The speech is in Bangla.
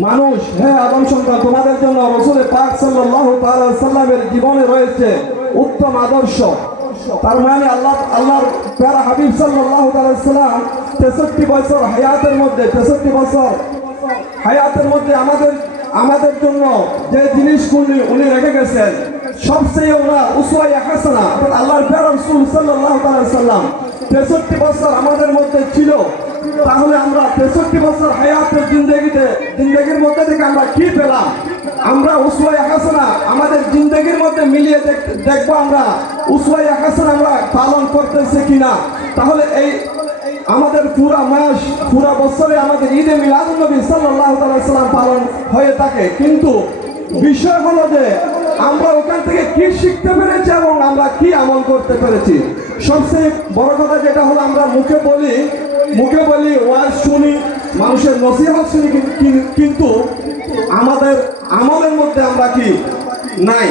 মানুষ হ্যাঁ আদম সন্তান, তোমাদের জন্য রসুলের পাক তাআলা সাল্লামের জীবনে রয়েছে উত্তম আদর্শ। তার মানে আল্লাহ, আল্লাহর প্যারা হাবিব তাআলা সাল্লাম তেষট্টি বছর হায়াতের মধ্যে, তেষট্টি বছর হায়াতের মধ্যে আমাদের আমাদের জন্য যে জিনিসগুলি উনি রেখে গেছেন, সবচেয়ে ওনার উসওয়ায়ে হাসানা আল্লাহর প্যারা রসুল তাআলা সাল্লাম, তেষট্টি বছর আমাদের মধ্যে ছিল। তাহলে আমরা তেষট্টি বছর হায়াতের জিন্দগিতে, জিন্দগির মধ্যে থেকে আমরা কি পেলাম? আমরা উসওয়াই হাসানা, আমাদের জিন্দগির মধ্যে মিলিয়ে দেখ- দেখব আমরা উসওয়াই হাসানা আমরা পালন করতেছি কিনা। তাহলে এই আমাদের পুরা মাস, পুরা বছরে আমাদের ঈদে মিলাদুল নবী সাল্লাল্লাহু তাআলা সাল্লাম পালন হয়ে থাকে। কিন্তু বিষয় হলো যে আমরা ওখান থেকে কি শিখতে পেরেছি এবং আমরা কি আমল করতে পেরেছি? সবচেয়ে বড় কথা যেটা হলো আমরা মুখে বলি মুখে বলি, ওয়াজ শুনি, মানুষের নসিহত শুনি কিন- কিন- কিন্তু আমাদের আমলের মধ্যে আমরা কি নাই?